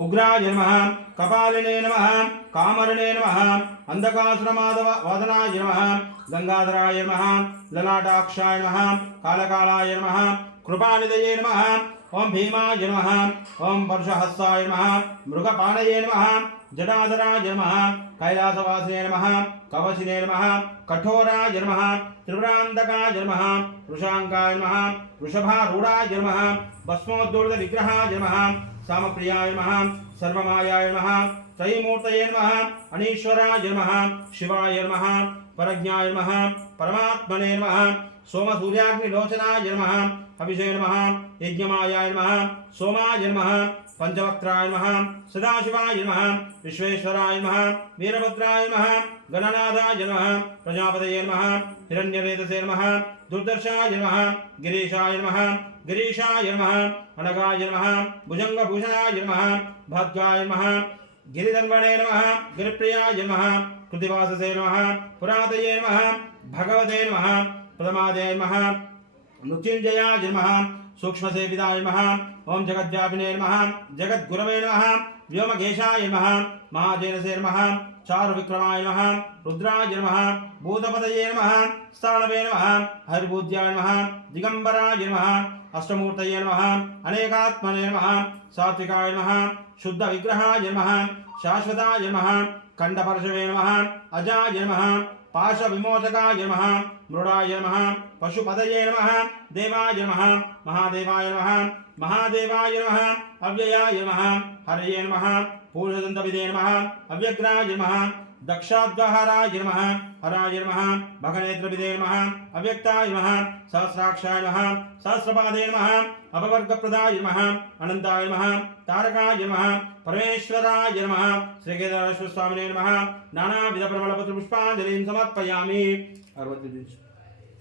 उग्राय नमः कपालिने नमः कामरणे नमः अंधकासुरमाधव वदनाय नमः गंगाधराय नमः ललाटाक्षाय नमः कालकालाय नमः कृपानिधये नमः ओम भीमाय नमः ओम परशुहस्ताय नमः मृगपाणये नमः जटाधराय नमः कैलासवासिने नमः कवचिने नमः कठोराय नमः त्रिपुरान्तकाय नमः वृषांकाय नमः वृषभारूढाय नमः भस्मोद्धूर्त विग्रहाय नमः सामप्रियाय नमः सर्वमायाय नमः त्रयीमूर्तये नमः अनीश्वराय नमः शिवाय नमः परज्ञाय नमः परमात्मने नमः सोमसूर्याग्निलोचनाय नमः अभिषे नमः यज्ञमायाय नमः सोमाय नमः पंचवक्त्राय नमः सदाशिवाय नमः विश्वेश्वराय नमः वीरभद्राय नमः गणनाथाय नमः प्रजापतये नमः हिरण्यवेदसे नमः दुर्दर्शाय नमः गिरीशाय नमः गिरीशाय नमः अनगाय नमः भुजंगभूषणाय नमः भद्गाय नमः गिरिधन्वने नमः गिरिप्रियाय नमः कृतिवाससे नमः पुरातये नमः भगवते नमः प्रथमादये नमः मृत्युंजयाय नमः सूक्ष्मसेविताय नमः ओम जगद्व्यापिने नमः जगद्गुरवे नमः व्योमकेशाय नमः महाजैनसे नमः चारुविक्रमाय नमः रुद्राय नमः भूतपतये नमः स्थानवे नमः हरिभूज्याय नमः दिगंबराय नमः अष्टमूर्तये नमः अनेकात्मने नमः सात्विकाय नमः शुद्ध विग्रहाय नमः शाश्वताय नमः कंडपर्शवे नमः अजाय नमः पाश विमोचकाय नमः मृडाय नमः पशुपतये नमः देवाय नमः महादेवाय नमः महादेवाय नमः अव्ययाय नमः हरये नमः पूर्णदन्तविदे नमः अव्यग्राय नमः दक्षाद्वाहराय नमः हराय नमः भगनेत्रविदे नमः अव्यक्ताय नमः सहस्राक्षाय नमः सहस्रपादे नमः अपवर्गप्रदाय नमः अनंताय नमः तारकाय नमः परमेश्वराय नमः श्रीकेदारेश्वर स्वामिने नमः नानाविध परिमलपत्र पुष्पांजलिं समर्पयामि।